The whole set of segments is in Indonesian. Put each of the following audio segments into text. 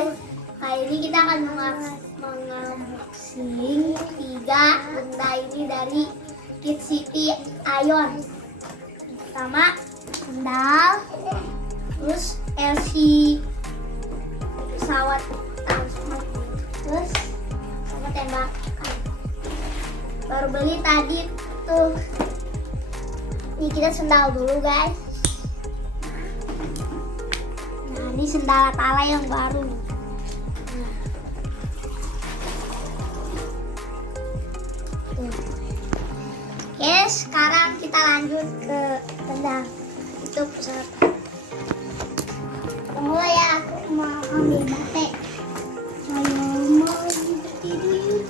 guys, kali ini kita akan mengunboxing 3 benda ini dari Kit City Aeon. Pertama sendal, terus LC pesawat transport, terus sama tembakan. Baru beli tadi tuh. Ini kita sendal dulu guys. Nah ini sendal Athalah yang baru. Nah. Oke, sekarang kita lanjut ke sendal. Itu pesawat. Mulai ya, aku mau ambil batik. Saya mau berdiri.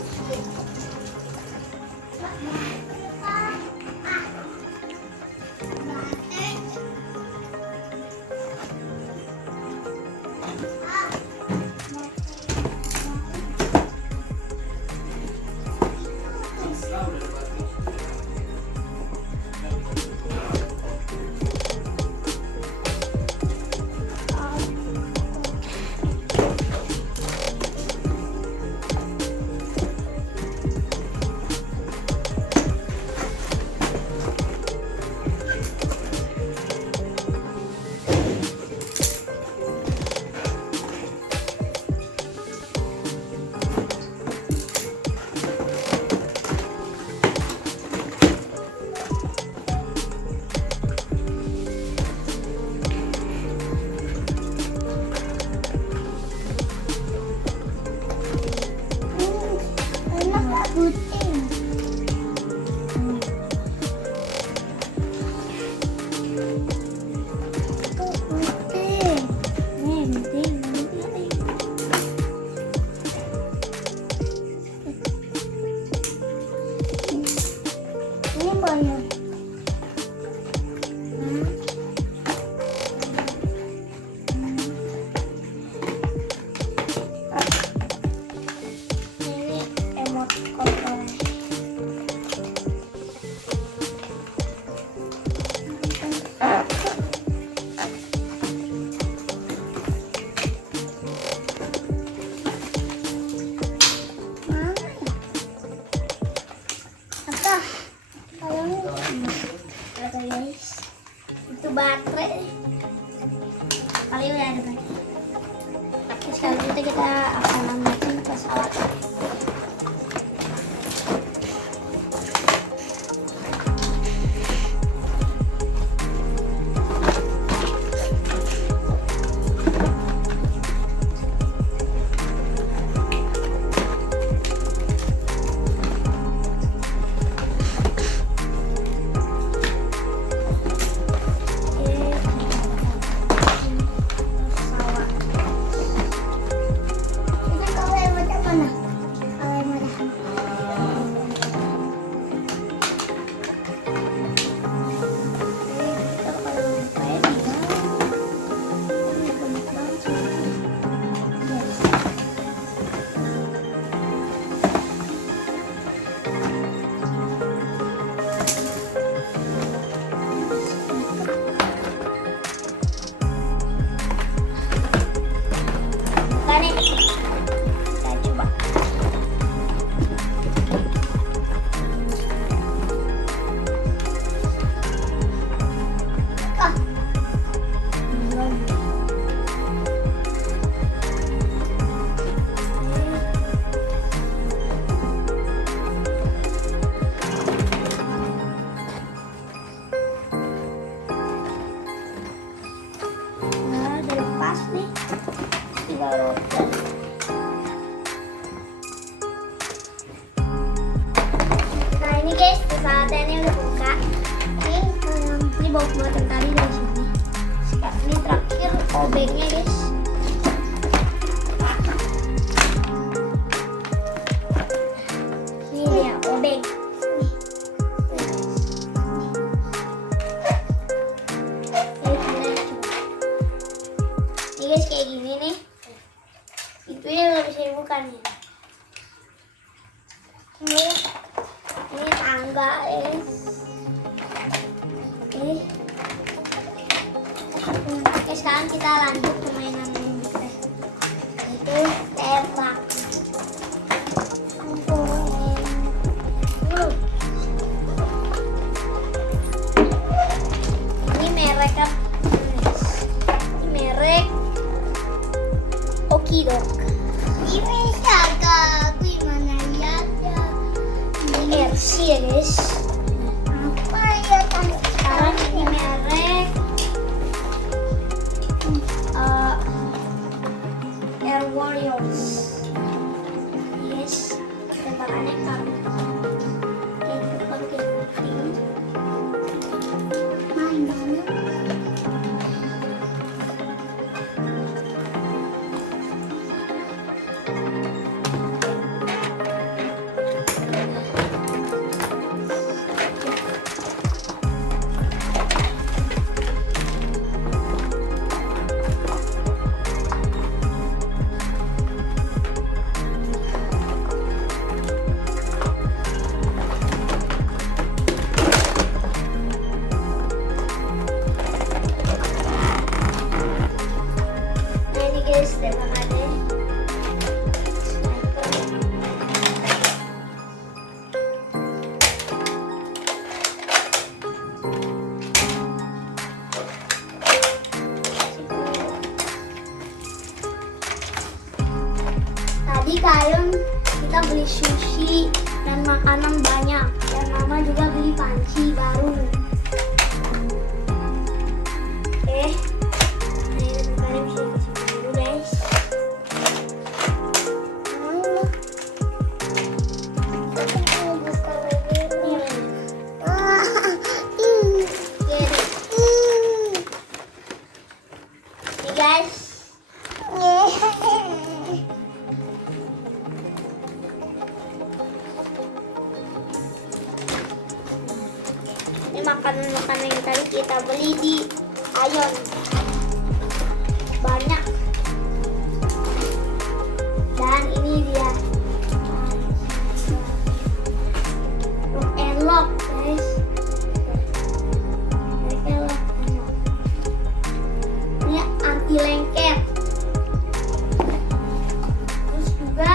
Guys, itu baterai kali udah ada baterai. Terus kali itu kita akan namakan pesawat. Nah ini guys, pesawatnya ini udah buka. Ini bawa buatan tadi dari sini. Ini terakhir obengnya guys. Ini dia obeng. Ini guys kayak gini nih. Itunya nggak bisa dibuka nih. Ini tangga guys. Oke, sekarang kita lanjut ke mainan kita. Monkey dog. Ini agak gimana ya? RC ya guys. Apa ya kan? Sekarang ini merek Air Warriors. Yes, tembakannya kami. Mainannya. Nah ini guys tembakannya. Tadi Aeon kita beli sushi dan makanan banyak, dan mama juga beli panci baru. Oke, nah ini tembakannya bisa disimpan dulu guys. Ini yang ini. Oke, nih guys. Ini makanan-makanan yang tadi kita beli di Aeon. Banyak. Dan ini dia. Lock and lock, guys. Lock and lock. Ini anti lengket. Terus juga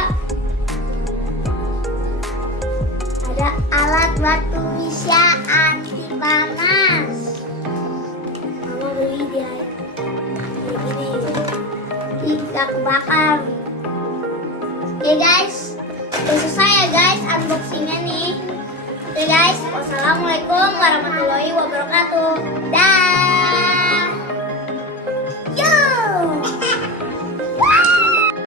ada alat batu bisa anti panas. Mama beli dia kayak gini, tidak kebakar. Oke guys, udah selesai ya guys unboxingnya nih. Oke guys, wassalamualaikum warahmatullahi wabarakatuh. Dah.